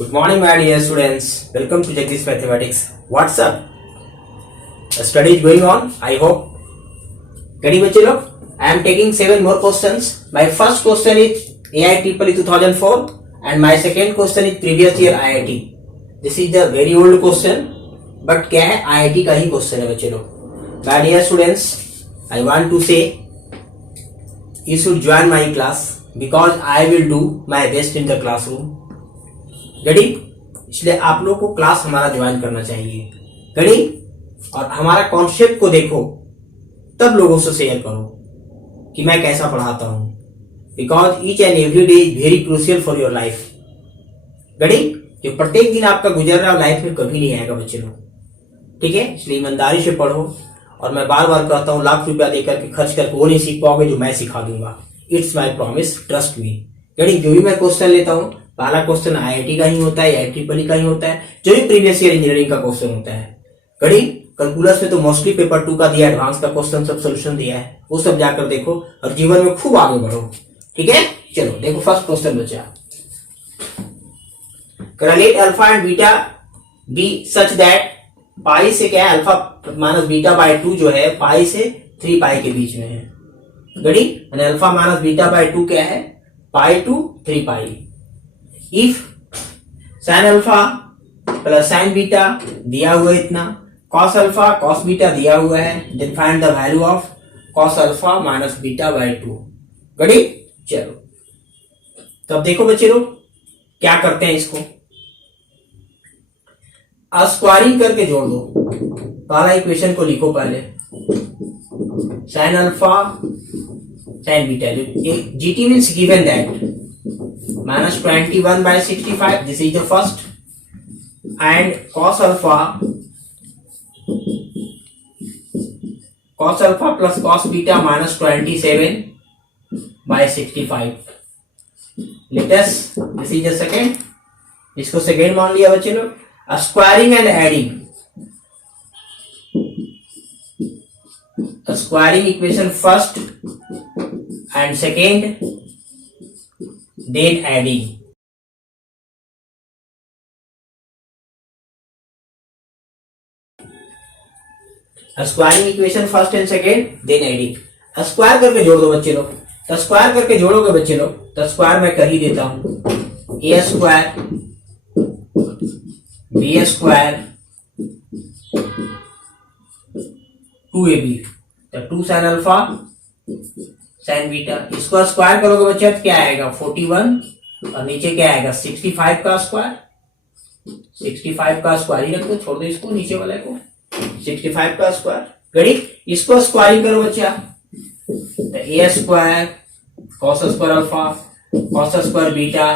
Good morning, my dear students. Welcome to Jagdish Mathematics. What's up? The study is going on. I hope. Ready, बच्चे लोग? I am taking 7 more questions. My first question is AIEEE 2004, and my second question is previous year IIT. This is the very old question, but क्या है IIT का ही question है बच्चे लोग. My dear students, I want to say you should join my class because I will do my best in the classroom. Ready? इसलिए आप लोग को क्लास हमारा ज्वाइन करना चाहिए. रेडी? और हमारा कॉन्सेप्ट को देखो, तब लोगों से शेयर करो कि मैं कैसा पढ़ाता हूं. Because each and every day is very crucial for your life. Ready? जो प्रत्येक दिन आपका गुजर रहा है लाइफ में कभी नहीं आएगा बच्चे लोग. ठीक है? इसलिए ईमानदारी से पढ़ो. और मैं बार बार कहता हूं, लाख रुपया देकर के खर्च करके वो नहीं सीख पाओगे जो मैं सिखा दूंगा. It's my promise, trust me. Ready? जो भी मैं क्वेश्चन लेता हूं, पहला क्वेश्चन आईआईटी का ही होता है, आईईई का ही होता है, जो भी प्रीवियस ईयर इंजीनियरिंग का क्वेश्चन होता है. रेडी? कैलकुलस में तो मोस्टली पेपर 2 का दिया, एडवांस का क्वेश्चन सब सोल्यूशन दिया है, वो सब जाकर देखो और जीवन में खूब आगे बढ़ो. ठीक है? चलो देखो फर्स्ट क्वेश्चन बचा. Correlate alpha and beta be such that pi से क्या है, अल्फा माइनस बीटा बाय 2 जो है पाई से 3 पाई के बीच में है. रेडी? यानी अल्फा माइनस बीटा बाय 2 क्या है, pi to 3 pi. If sine alpha plus sine beta दिया हुआ है इतना, कॉस अल्फा कॉस बीटा दिया हुआ है, then find the value of cos alpha minus beta by 2. Ready? चलो तो अब देखो बच्चे लोग क्या करते हैं, इसको स्क्वायरिंग करके जोड़ दो. पहला इक्वेशन को लिखो पहले, sine alpha sign beta, GT means given that minus 21 by 65, this is the first, and cos alpha plus cos beta minus 27 by 65. Let us, this is the second, इसको सेकेंड मान लिया बच्चे लोग. Squaring and adding, squaring equation first and second, then adding. Squaring equation first and second, then adding. Square करके जोड़ दो बच्चे लोग. तो स्क्वायर करके जोड़ोगे बच्चे लोग, तो स्क्वायर मैं कर ही देता हूं. ए स्क्वायर बी स्क्वायर 2ab, तो 2 साइन अल्फा साइन बीटा. इसको स्क्वायर करोगे बच्चे तो क्या आएगा 41, और नीचे क्या आएगा 65 का स्क्वायर. 65 का स्क्वायर ही रख दो, छोड़ दो इसको नीचे वाले को. 65 का स्क्वायर. रेडी? इसको स्क्वायरिंग करो बच्चा, तो a square cos square alpha cos square beta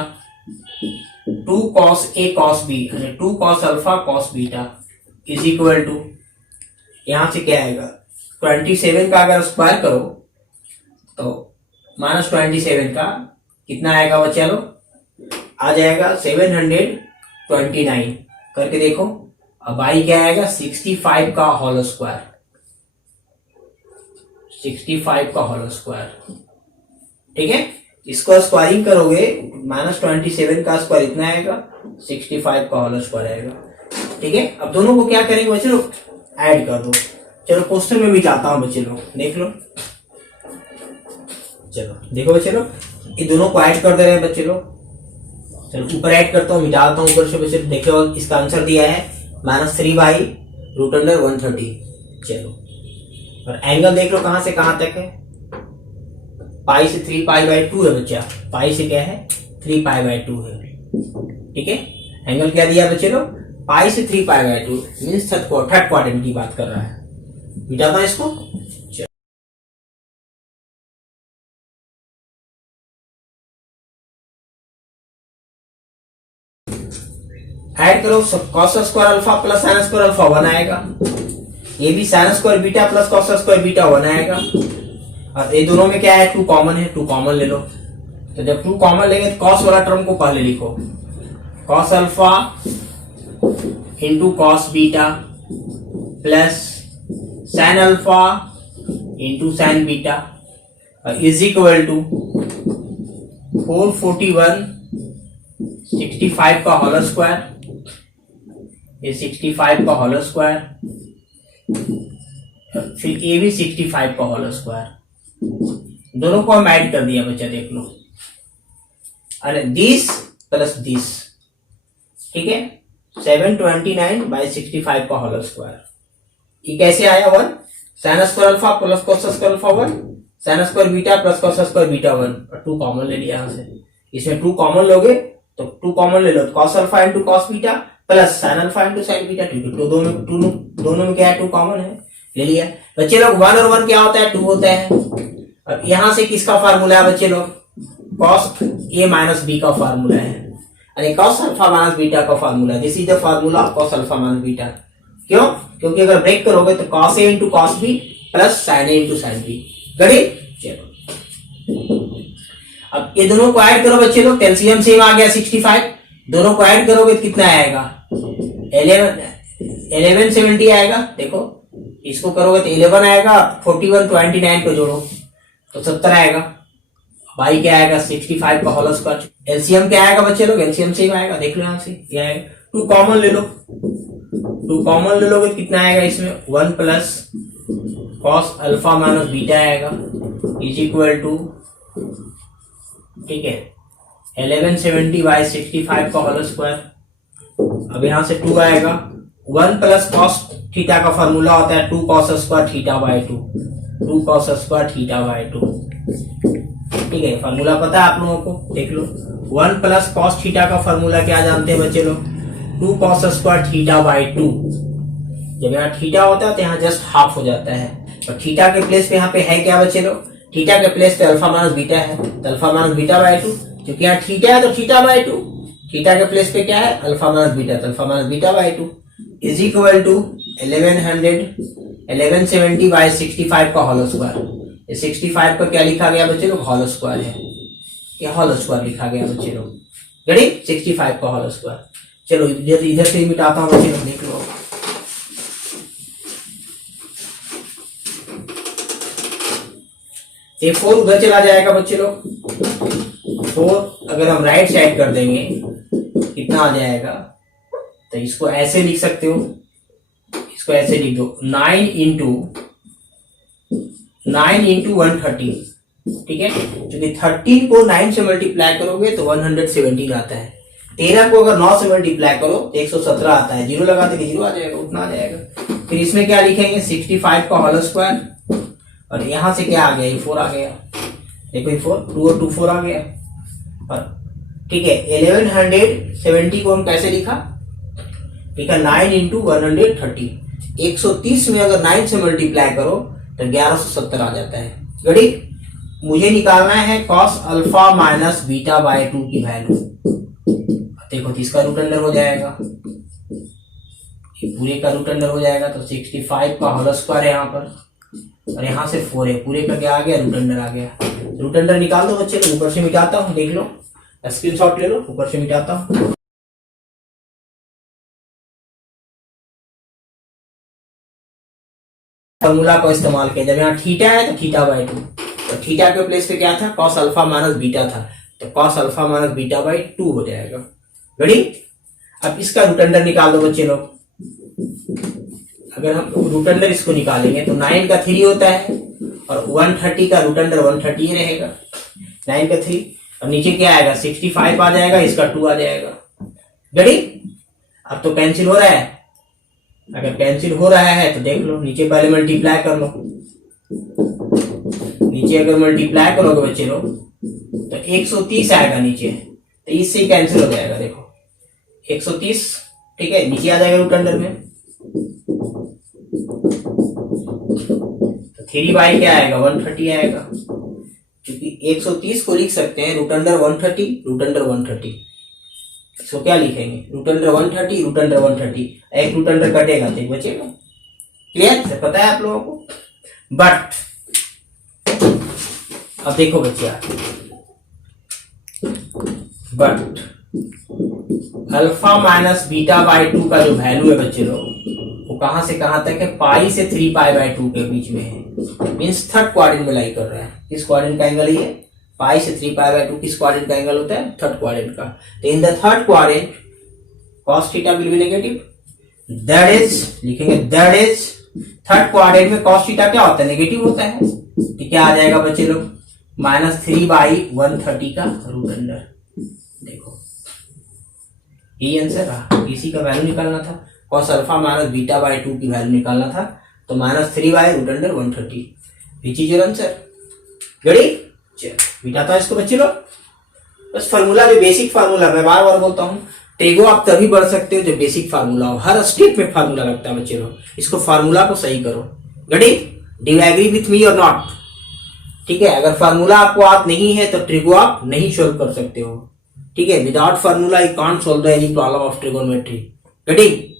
2 cos a cos b, 2 cos alpha cos beta is equal to, यहां से क्या आएगा 27 का अगर स्क्वायर करो तो माइनस 27 का कितना आएगा बच्चा लोग, आ जाएगा 729. करके देखो. अब आई क्या आएगा 65 का होल स्क्वायर. 65 का होल स्क्वायर. ठीक है? इसको स्क्वायरिंग करोगे, माइनस 27 का स्क्वायर इतना आएगा, 65 का होल स्क्वायर आएगा. ठीक है? अब दोनों को क्या करेंगे बच्चे लोग, ऐड कर दो. चलो क्वेश्चन में भी जाता हूं बच्चे लोग, देख लो. चलो देखो बच्चे लोग, ये दोनों को ऐड कर दे रहे हैं बच्चे लोग. चलो ऊपर ऐड करता हूँ, मिटाता हूँ ऊपर से बच्चे. देखो इसका आंसर दिया है -3/√130. चलो और एंगल देख लो कहां से कहां तक है, पाई से 3 पाई बाय 2 है बच्चा. पाई से क्या है 3 पाई बाय 2 है. ठीक है? एंगल क्या दिया बच्चे लोग, पाई से 3 pi by 2 means third quadrant की बात कर रहा है. मिटाता हूं इसको. ऐड करो, cos square alpha plus sine square alpha 1 आएगा. ये भी sign square beta plus cos square beta 1 आएगा. और ये दोनों में क्या है 2 कॉमन है, 2 कॉमन ले लो. तो जब 2 कॉमन लेंगे तो कॉस वाला टर्म को पहले लिखो, cos alpha into cos beta plus sine alpha into sine beta is equal to 441 65 का होल स्क्वायर, ये 65 का होल स्क्वायर, फिर ये भी 65 का होल स्क्वायर, दोनों को हम ऐड कर दिया बच्चा, देख लो, अरे दिस प्लस दिस, ठीक है, 729/65 का होल स्क्वायर। ये कैसे आया 1, sign square alpha plus cos square alpha 1, sign square beta plus cos square beta 1, और 2 कॉमन ले लिया यहाँ से, इसमें 2 कॉमन लोगे तो 2 कॉमन ले लो, cos alpha into cos beta plus sine alpha into sine beta, तो दोनों में क्या है, 2 कॉमन है, ले लिया। बच्चे लोग 1 और 1 क्या होता है, 2 होता है। अब यहां से किसका फार्मूला है बच्चे लोग, कॉस ए माइनस बी का फार्मूला है, अरे कॉस अल्फा माइनस बीटा का formula, this is the formula of cos alpha minus beta. क्यों, क्योंकि अगर ब्रेक करोगे तो cos a into cos b plus sine a into sine b, गणित। चलो अब ये दोनों को ऐड करो बच्चे लोग, कैल्शियम सेम आ गया 65, दोनों को ऐड करोगे तो कितना आएगा, 1170 आएगा। देखो इसको करोगे तो 11 आएगा, 41 29 को जोड़ो तो 70 आएगा, बाई क्या आएगा 65 का होल स्क्वायर। एलसीएम क्या आएगा बच्चे लोग, एलसीएम सेम आएगा, देख लो यहाँ से क्या आएगा, 2 कॉमन ले लो, 2 कॉमन ले लोगे कितना आएगा इसमें, 1 plus cos alpha minus beta आएगा इज इक्वल टू, ठीक है, 1170/65 का होल स्क्वायर। अब यहां से 2 आएगा, 1 प्लस कॉस थीटा का फॉर्मूला होता है 2 cos square theta by 2, 2 cos square theta by 2, ठीक है, फॉर्मूला पता है आप लोगों को, देख लो। 1 प्लस कॉस थीटा का फॉर्मूला क्या जानते हैं बच्चे लोग, 2 कॉस स्क्वायर थीटा बाय 2। जब यहाँ थीटा होता है तो यहाँ जस्ट हाफ हो जाता है, और थीटा के प्लेस पे यहाँ पे है क्या बच्चे लोग, थीटा के प्लेस पे अल्फा माइनस बीटा है, तो अल्फा माइनस बीटा बाय 2, क्योंकि यहाँ थीटा है तो थीटा बाय 2, थीटा के प्लेस पे क्या है, अल्फा माइनस बीटा, तो alpha minus beta by 2 is equal to 1170/65 का होल स्क्वायर। 65 का क्या लिखा गया बच्चे लोग, होल स्क्वायर है, क्या होल स्क्वायर लिखा गया बच्चे लोग, गणित 65 का होल स्क्वायर। चलो इधर से मिटाता हूँ बच्चे लोग, देख लो, ये 4 उधर चला जाएगा बच्चे लोग, 4 अगर हम राइट साइड कर देंगे कितना आ जाएगा, तो इसको ऐसे लिख सकते हो, इसको ऐसे लिख दो, 9 इंटू 130, ठीक है, क्योंकि 13 को 9 से मल्टीप्लाई करोगे तो 117 आता है, 13 को अगर 9 से मल्टीप्लाई करो तो 117 आता है, जीरो लगाते कि जीरो आ जाएगा, उतना आ जाएगा। फिर इसमें क्या लिखेंगे, 65 का होल स्क्वायर, और यहां से क्या आ गया, ये 4 आ गया, देखो ये 4, 2 और 2 4 आ गया, और ठीक है, 1170 को हम कैसे लिखा, ठीक है, 9 इंटू 130, 130 में अगर 9 से मल्टीप्लाई करो तो 1170 आ जाता है। गणित, मुझे निकालना है cos alpha minus beta by 2 की वैल्यू, देखो तो इसका रूट अंडर हो जाएगा, पूरे का रूट अंडर हो जाएगा, तो 65 का होल स्क्वायर है यहाँ पर, और यहाँ से 4 है, पूरे का क्या आ गया, रूट अंडर आ गया। रूट अंडर निकाल दो बच्चे, ऊपर से मिटाता हूँ, देख लो, स्क्रीनशॉट ले लो, ऊपर से मिटाता हूँ। फॉर्मूला को इस्तेमाल किया, जब यहाँ थीटा है तो थीटा बाय 2, तो थीटा के प्लेस पे क्या था, कॉस अल्फा माइनस बीटा था, तो cos alpha minus beta by 2 हो जाएगा। गणित, अब इसका रूट अंडर निकाल दो बच्चे लोग, अगर हम रूट अंडर इसको निकालेंगे तो 9 का 3 होता है, और 130 का रूट अंडर 130 ही रहेगा, 9 का 3, अब नीचे क्या आएगा, 65 आ जाएगा, इसका 2 आ जाएगा। गणित, अब तो कैंसिल हो रहा है, अगर कैंसिल हो रहा है तो देख लो, नीचे पहले मल्टीप्लाई कर लो, नीचे अगर मल्टीप्लाई करोगे बच्चे लोग तो 130 आएगा नीचे, तो इससे कैंसिल हो जाएगा, देखो 130, ठीक है, नीचे आ जाएगा रूट अंडर में, तो 3 बाई क्या आएगा, 130 आएगा, क्योंकि 130 को लिख सकते हैं रूट अंडर 130, रूट अंडर 130, इसको क्या लिखेंगे, रूट अंडर 130, रूट अंडर 130, एक रूट अंडर कटेगा तो एक बचेगा। क्लियर, पता है आप लोगों को। बट अब देखो बच्चे, but alpha minus beta by 2 का जो वैल्यू है बच्चे लोग, वो कहां से कहां तक है, पाई से 3 पाई बाय 2 के बीच में है, मीन्स थर्ड क्वाड्रेंट में लाई कर रहा है। किस क्वाड्रेंट का एंगल है, पाई से 3π/2 किस क्वाड्रेंट का एंगल होता है? थर्ड क्वाड्रेंट का। तो in the third quadrant cos theta will B negative, that is लिखेंगे, दैट इज थर्ड क्वाड्रेंट में cos थीटा क्या होता है? नेगेटिव होता है। तो क्या आ जाएगा बच्चे लोग? -3/130 का रूट अंडर। देखो ये आंसर रहा, इसी का वैल्यू निकालना था, cos alpha minus beta by 2 की वैल्यू निकालना था, तो -3/√130 which is your answer. Ready? चलो मिटाता हूं इसको बच्चे लोग। बस फार्मूला, जो बेसिक फार्मूला, मैं बार बार बोलता हूँ, टेगो आप तभी बढ़ सकते हो जब बेसिक फार्मूला हो। हर स्टेप में फार्मूला लगता है बच्चे लोग, इसको फार्मूला को सही करो। Ready? Do you agree with me और नॉट? ठीक है, अगर फार्मूला आपको याद नहीं है तो ट्रिगो आप नहीं सोल्व कर सकते हो। ठीक है, without formula you can't solve the any problem of trigonometry. Ready?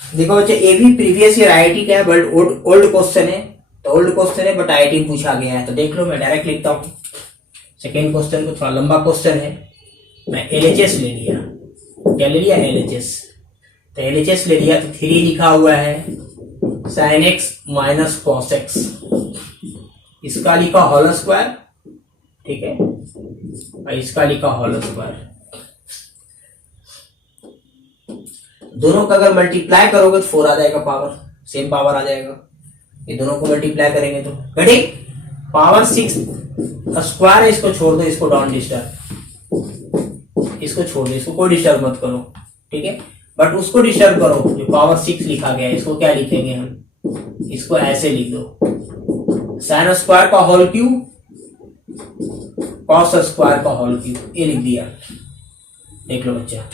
देखो बच्चे, ये भी प्रीवियस ईयर आईआईटी का है, बट ओल्ड क्वेश्चन है, तो ओल्ड क्वेश्चन है बट आईआईटी पूछा गया है। तो देख लो, मैं डायरेक्ट लिखता हूँ। सेकेंड क्वेश्चन को, थोड़ा लंबा क्वेश्चन है, मैं एलएचएस ले लिया। क्या ले लिया? एलएचएस। तो एलएचएस ले लिया तो 3 लिखा हुआ है sin x minus cos x, इसका लिखा होल स्क्वायर, ठीक है, और इसका लिखा होल स्क्वायर। दोनों का अगर मल्टीप्लाई करोगे तो 4 आ जाएगा, पावर सेम पावर आ जाएगा। ये दोनों को मल्टीप्लाई करेंगे तो घटे पावर 6 स्क्वायर है, इसको छोड़ दो, इसको डोंट डिस्टर्ब, इसको छोड़ दो, इसको कोई डिस्टर्ब मत करो, ठीक है। बट उसको डिस्टर्ब करो जो पावर 6 लिखा गया है, इसको क्या लिखेंगे हम? इसको ऐसे लिख दो, साइन स्क्वायर का होल क्यूब कॉस स्क्वायर का होल क्यूब, ये लिख दिया। देख लो बच्चा,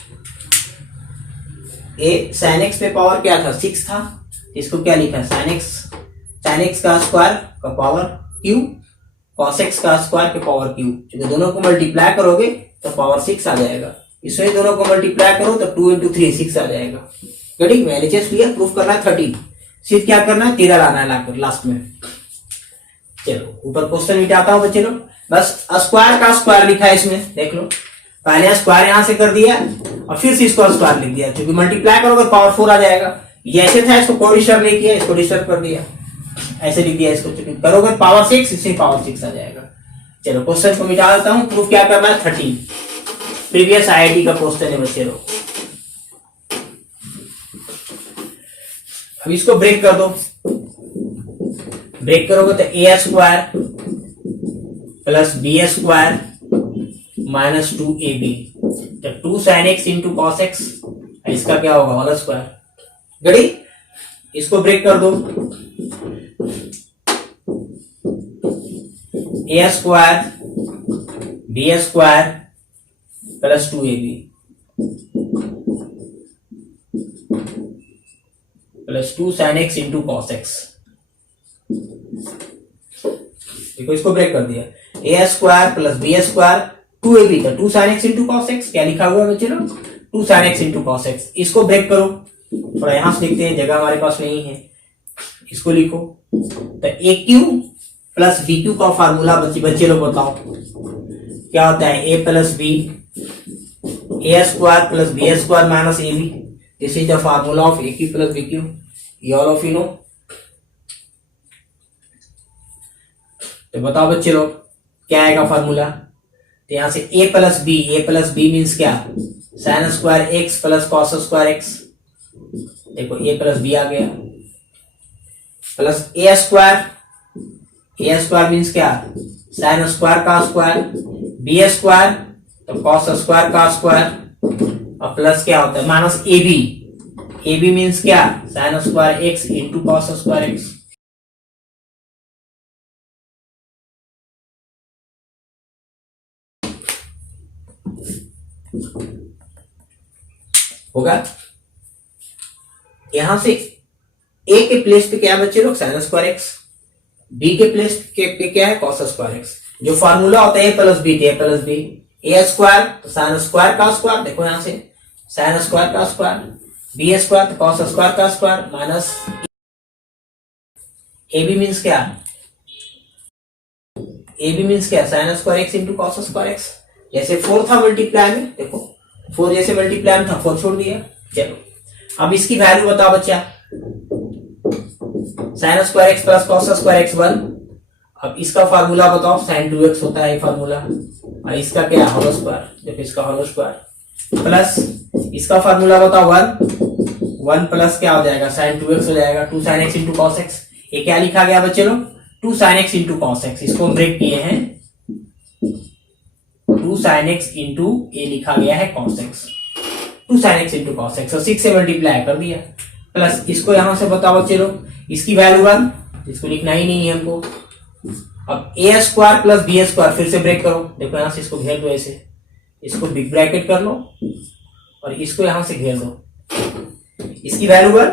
ए साइन एक्स पे पावर क्या था? 6 था, इसको क्या लिखा? साइन एक्स का स्क्वायर का पावर क्यूब कॉस एक्स का स्क्वायर के पावर क्यूब। क्योंकि दोनों को मल्टीप्लाई करोगे तो पावर 6 आ जाएगा, इसमें दोनों को मल्टीप्लाई करो तो 2 into 3 6 आ जाएगा। ठीक, मैं एलएचएस क्लियर, प्रूफ करना है 13, सिर्फ क्या करना है? 13 लाना है लाकर लास्ट में। चलो ऊपर क्वेश्चन मिटाता हूं बच्चे लोग, बस स्क्वायर का स्क्वायर लिखा है इसमें, देख लो, पहले स्क्वायर यहां से कर दिया और फिर से इसको स्क्वायर लिख दिया, क्योंकि मल्टीप्लाई करोगे पावर 4 आ जाएगा। ये ऐसे था, इसको कोई डिस्टर्ब नहीं किया, इसको डिस्टर्ब कर दिया, ऐसे लिख दिया, इसको करोगे पावर 6, इससे पावर 6 आ जाएगा। चलो क्वेश्चन को मिटा देता हूं, प्रूफ क्या करना है? 13 प्रीवियस आईआईटी का क्वेश्चन है बच्चे लोग। अब इसको ब्रेक कर दो, ब्रेक करोगे तो a square plus b square minus 2ab, तो 2 sin x into cos x, इसका क्या होगा? Whole square. गड़ी, इसको ब्रेक कर दो, a square B square plus 2ab plus 2 sin x into cos x. देखो इसको ब्रेक कर दिया, a square plus b square 2ab का 2 sin x into cos x, क्या लिखा हुआ है बच्चे लोग? 2 sin x into cos x. इसको ब्रेक करो, थोड़ा यहां से लिखते हैं, जगह हमारे पास नहीं है, इसको लिखो, तो a cube plus b cube का फार्मूला बच्चे लोग बताओ क्या होता है? ए plus B, A square plus b square minus A b, this is the formula of a cube plus b cube, ये ऑल ऑफ यू नो। तो बताओ बच्चे लोग क्या आएगा फार्मूला? तो यहां से a प्लस बी मीन्स क्या? Sine square x plus cos square x. देखो a प्लस बी आ गया, प्लस ए स्क्वायर मीन्स क्या? साइन स्क्वायर का स्क्वायर, बी स्क्वायर तो कॉस स्क्वायर का स्क्वायर, और प्लस क्या होता है? माइनस ए बी मीन्स क्या? Sine square x into cos square x. होगा यहां से ए के प्लेस पे क्या है बच्चे लोग? साइन स्क्वायर एक्स, बी के प्लेस पे क्या है? Cos square x. जो फार्मूला होता है ए प्लस बी, ए स्क्वायर तो साइन स्क्वायर का स्क्वायर, देखो यहां से साइन स्क्वायर का स्क्वायर, बी स्क्वायर तो कॉस स्क्वायर का स्क्वायर, माइनस ए बी मीन्स क्या? ए बी मीन्स क्या? Sine square x into cos square x. जैसे 4 था मल्टीप्लाई में, देखो 4 जैसे मल्टीप्लाई में था 4 छोड़ दिया। चलो अब इसकी वैल्यू बताओ बच्चा, sign square x plus cos square x 1। अब इसका फार्मूला बताओ, साइन 2x होता है ये फार्मूला, और इसका क्या होल स्क्वायर, देखो इसका होल स्क्वायर प्लस इसका फार्मूला बताओ 1 प्लस क्या हो जाएगा, साइन 2x हो जाएगा, 2 sine x into cos x. ये क्या लिखा गया बच्चे लोग, 2 sine x into cos x, इसको हम ब्रेक किए हैं 2 साइन एक्स इंटू ये लिखा गया है cos x, 2 sine x into cos x, और 6 से मल्टीप्लाई कर दिया, प्लस इसको यहां से बताओ बच्चे लोग, इसकी वैल्यू 1, इसको लिखना ही नहीं है हमको। अब ए स्क्वायर प्लस बी स्क्वायर फिर से ब्रेक करो, देखो यहां से इसको घेर दो, ऐसे इसको बिग ब्रैकेट कर लो और इसको यहां से घेर दो, इसकी वैल्यू 1।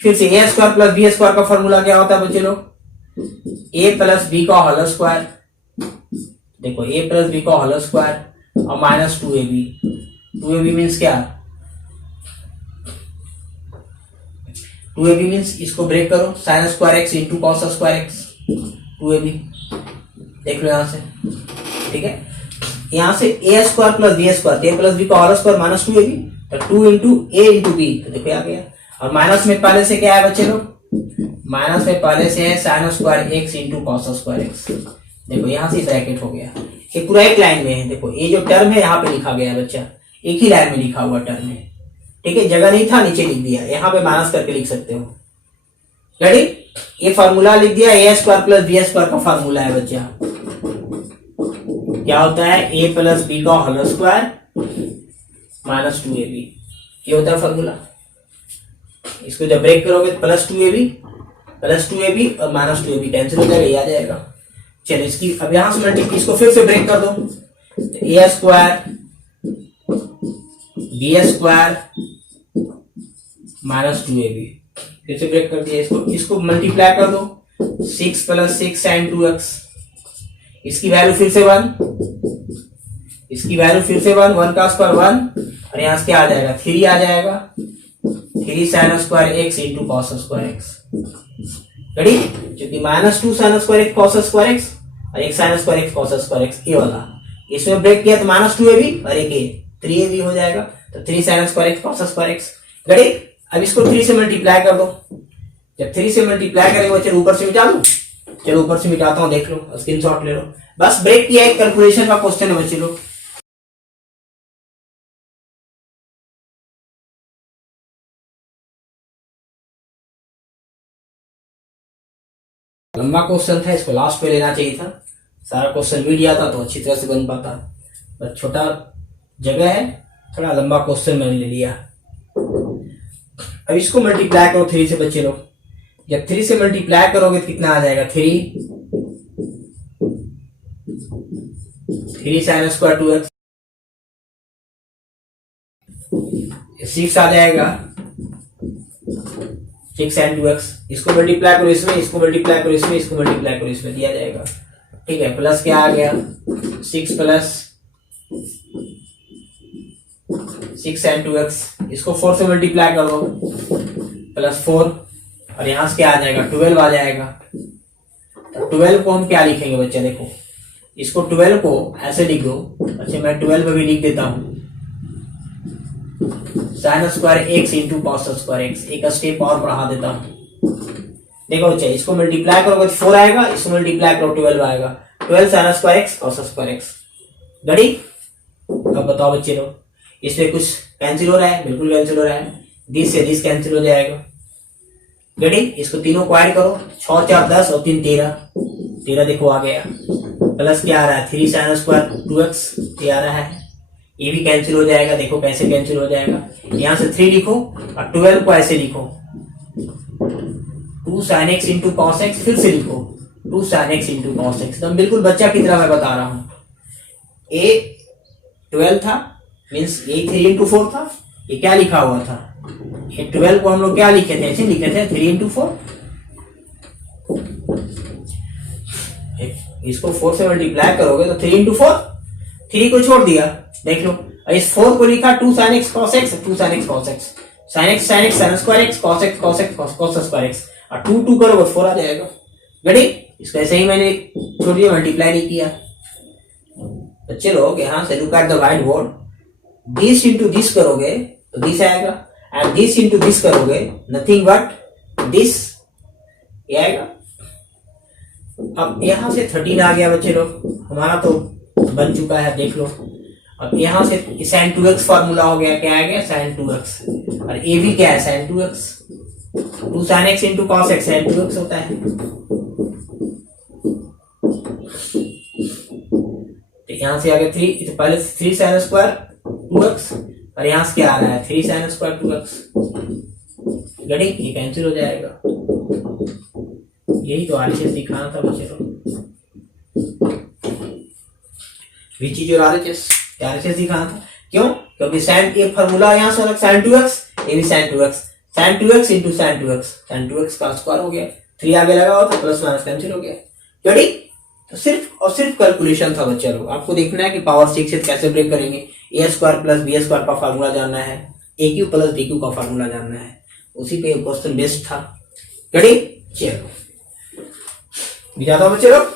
फिर से ए स्क्वायर प्लस बी स्क्वायर का फॉर्मूला क्या होता है बच्चे लोग, ए प्लस बी का होल स्क्वायर, देखो ए प्लस बी का होल स्क्वायर और माइनस 2ab, 2ab मीन्स क्या, 2ab मीन्स इसको ब्रेक करो, sign square x into cos square x 2ab, देख लो यहां से, ठीक है। यहां से ए स्क्वायर प्लस बी स्क्वायर, ए प्लस बी का होल स्क्वायर माइनस 2ab, तो 2 इंटू ए इंटू बी, तो देखो आ गया। और माइनस में पहले से क्या है बच्चे लोग, माइनस में पहले से है sine square x into cos square x, देखो यहां से ब्रैकेट हो गया, ये पूरा एक लाइन में है, देखो ये जो टर्म है यहाँ पे लिखा गया है बच्चा, एक ही लाइन में लिखा हुआ टर्म है, ठीक है, जगह नहीं था नीचे लिख दिया, यहाँ पे माइनस करके लिख सकते हो, रेडी। ये फार्मूला लिख दिया, a square plus b square का फार्मूला है बच्चा, क्या होता है, ए प्लस बी का होल स्क्वायर माइनस 2ab, ये होता है फार्मूला। इसको जब ब्रेक करोगे प्लस 2ab और माइनस 2ab कैंसिल हो जाएगा, ये आ जाएगा। चलो इसकी अब यहां से मल्टीप्लाई, इसको फिर से ब्रेक कर दो, तो a square B square minus 2ab, फिर से ब्रेक कर दिया, इसको मल्टीप्लाई कर दो, 6 प्लस 6 साइन 2x, इसकी वैल्यू फिर से 1, इसकी वैल्यू फिर से 1 का स्क्वायर 1, और यहां से क्या आ जाएगा, 3 आ जाएगा, 3 sine square x into cos square x, ready. क्योंकि minus 2 sine square x cos square x और एक sine square x cos square x, ये वाला इसमें ब्रेक किया तो माइनस 2ab और एक ए 3ab हो जाएगा, तो 3 sine square x cos square x, ready. अब इसको 3 से मल्टीप्लाई कर दो, जब 3 से मल्टीप्लाई करेंगे चलो ऊपर से मिटा दो, चलो ऊपर से मिटाता हूं, देख लो स्क्रीनशॉट ले लो, बस ब्रेक किया, एक कैलकुलेशन का क्वेश्चन है बच्चे लोग। लंबा क्वेश्चन था, इसको लास्ट पे लेना चाहिए था, सारा क्वेश्चन रीड किया था तो अच्छी तरह से बन पाता, बस छोटा जगह है, थोड़ा लंबा क्वेश्चन मैंने ले लिया। अब इसको मल्टीप्लाई करो 3 से बच्चे लोग, जब 3 से मल्टीप्लाई करोगे तो कितना आ जाएगा, 3 साइन स्क्वायर 2x, 6 आ जाएगा, 6 साइन 2x, इसको मल्टीप्लाई करो इसमें, इसको मल्टीप्लाई करो इसमें, इसको मल्टीप्लाई करो इसमें, दिया जाएगा, ठीक है। प्लस क्या आ गया, 6 प्लस 6 साइन 2x, इसको 4 से मल्टीप्लाई कर दो, प्लस 4, और यहां से क्या आ जाएगा, 12 आ जाएगा। तो 12 को हम क्या लिखेंगे बच्चे, देखो इसको 12 को ऐसे लिख दो, अच्छा मैं 12 में भी लिख देता हूं, sign square x into cos square x, एक स्टेप और बढ़ा देता हूं, देखो बच्चे इसको मल्टीप्लाई करोगे तो 4 आएगा, इसको मल्टीप्लाई करो 12 आएगा, 12 sign square x cos square x, ready. अब बताओ बच्चे लोग, इसमें कुछ कैंसिल हो रहा है, बिल्कुल कैंसिल हो रहा है, 20 से 20 कैंसिल हो जाएगा, रेडी। इसको तीनों को ऐड करो, 6 4 10 और 3 13 देखो आ गया, प्लस क्या आ रहा है, 3 साइन स्क्वायर 2x, ये आ रहा है, ये भी कैंसिल हो जाएगा, देखो कैसे कैंसिल हो जाएगा, यहां से 3 लिखो और 12 को ऐसे लिखो, 2 sine x into cos x, फिर से लिखो 2 sine x into cos x, तो बिल्कुल बच्चा की तरह मैं बता रहा हूं, ए 12 था मीन्स ये 3 इंटू 4 था, ये क्या लिखा हुआ था, ये 12 को हम लोग क्या लिखे थे, ऐसे लिखे थे 3 इंटू 4, इसको 4 से मल्टीप्लाई करोगे तो 3 इंटू 4, 3 को छोड़ दिया, देख लो, इस 4 को लिखा 2 sine x cos x, 2 sine x cos x, sine x sign square x cos x cos x cos square x, और 2 2 करोगे 4 आ जाएगा, रेडी। इसको ऐसे ही मैंने छोड़ दिया, मल्टीप्लाई नहीं किया, तो चलो यहां से look at the white board, this into this करोगे तो दिस आएगा, एंड दिस इंटू दिस करोगे नथिंग बट दिस, ये आएगा। अब यहां से 13 आ गया बच्चे लोग, हमारा तो बन चुका है, देख लो। अब यहां से sin 2x फॉर्मूला हो गया, क्या आ गया sin 2x, और ये भी क्या है sin 2x, 2 sin x into cos x sin 2x होता है। तो यहां से आ गया 3, तो पहले 3 sin स्क्वायर 2x, और यहां से क्या आ रहा है 3 sin स्क्वायर 2x, गड़ी ये कैंसिल हो जाएगा। यही तो RHS दिखाना था बच्चे लोग, विच इज योर RHS दिखाना था। क्यों? क्योंकि sin ये फॉर्मूला यहां से अलग sin 2x, ये भी sin 2x, sin 2x into sin 2x का स्क्वायर हो गया, 3 आगे लगा हुआ था, प्लस माइनस कैंसिल हो गया, गड़ी। तो सिर्फ और सिर्फ कैलकुलेशन था बच्चे लोग, आपको देखना है कि पावर 6 से कैसे ब्रेक करेंगे। ए स्क्वायर प्लस बी स्क्वायर का फार्मूला जानना है, ए क्यू प्लस डी क्यू का फार्मूला जानना है, उसी पे क्वेश्चन बेस्ड था, गड़ी। चलो जाता हूं बच्चे लोग।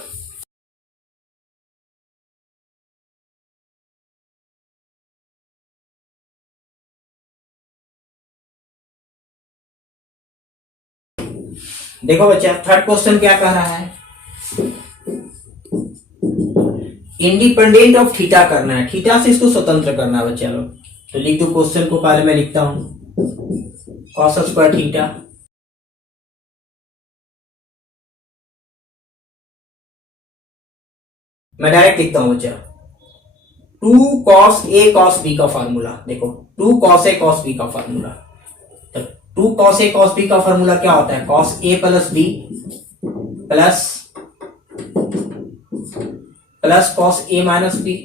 देखो बच्चा, थर्ड क्वेश्चन क्या कह रहा है, इंडिपेंडेंट ऑफ थीटा करना है, थीटा से इसको स्वतंत्र करना है बच्चा लोग। तो लिख दो क्वेश्चन को, पहले मैं लिखता हूं cos स्क्वायर थीटा, मैं डायरेक्ट लिखता हूं बच्चा 2 cos a cos b का फार्मूला। देखो 2 cos a cos b का फार्मूला, तो 2 cos a cos b का फार्मूला क्या होता है, cos a plus b plus cos a minus b,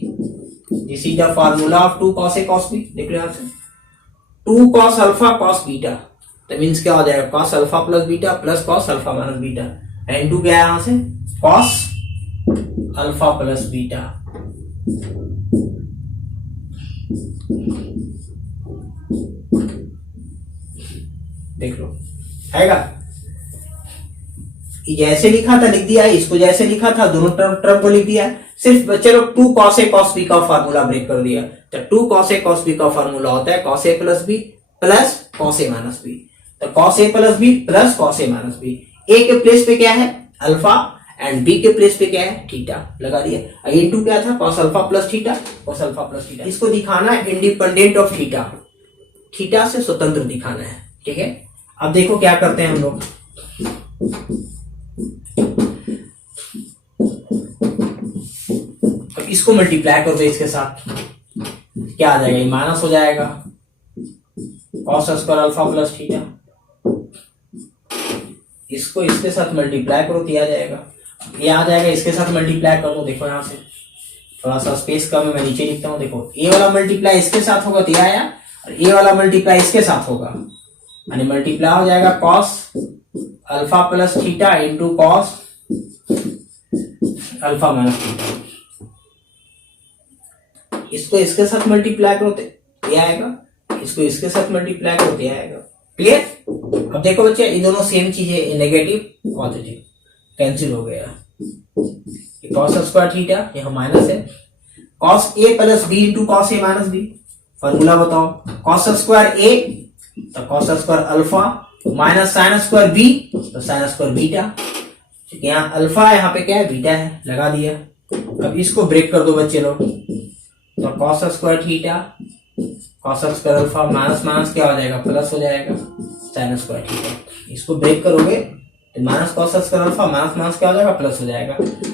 this is the formula of 2 cos a cos b। देख लो यहां से 2 cos अल्फा cos बीटा, तो मीन्स क्या हो जाएगा cos alpha plus beta plus cos alpha minus beta, and 2 क्या है यहां से cos अल्फा प्लस बीटा। देख लो आएगा, जैसे लिखा था लिख दिया, इसको जैसे लिखा था दोनों टर्म को लिख दिया, सिर्फ बच्चे लोग 2 cos a cos b का फार्मूला ब्रेक कर दिया। तो 2 cos a cos b का फार्मूला होता है cos a plus b plus cos a minus b, तो cos a plus b plus cos a minus b, a के प्लेस पे क्या है अल्फा, एंड b के प्लेस पे क्या है थीटा, लगा दिया। इनटू क्या था cos alpha plus theta, cos alpha plus theta. इसको दिखाना है इंडिपेंडेंट ऑफ थीटा, थीटा से स्वतंत्र दिखाना है, ठीक है। अब देखो क्या करते हैं हम लोग, अब इसको मल्टीप्लाई कर दो इसके साथ, क्या आ जाएगा, माइनस हो जाएगा cos square alpha plus theta, इसको इसके साथ मल्टीप्लाई करो तो आ जाएगा, ये आ जाएगा, इसके साथ मल्टीप्लाई कर दो। देखो यहां से थोड़ा सा स्पेस कम है, मैं नीचे लिखता हूं। देखो ए वाला मल्टीप्लाई इसके साथ होगा तो आया, और ए वाला मल्टीप्लाई इसके साथ होगा, यानी मल्टीप्लाई हो जाएगा cos alpha plus theta into cos alpha minus theta. इसको इसके साथ मल्टीप्लाई करो तो ये आएगा, इसको इसके साथ मल्टीप्लाई करो तो आएगा, क्लियर। अब देखो बच्चे ये दोनों सेम चीज है, नेगेटिव पॉजिटिव कैंसिल हो गया, cos स्क्वायर थीटा यहाँ माइनस है, cos a plus B into cos a minus B, formula बताओ cos स्क्वायर a तो cos square alpha minus sine square B तो साइन स्क्वायर बीटा, यहाँ अल्फा है यहाँ पे क्या है बीटा है, लगा दिया। अब इसको ब्रेक कर दो बच्चे लोग, तो cos square theta cos square alpha minus minus क्या हो जाएगा प्लस हो जाएगा साइन स्क्वायर थीटा, इसको ब्रेक करोगे तो minus cos square alpha minus minus क्या हो जाएगा प्लस हो जाएगा।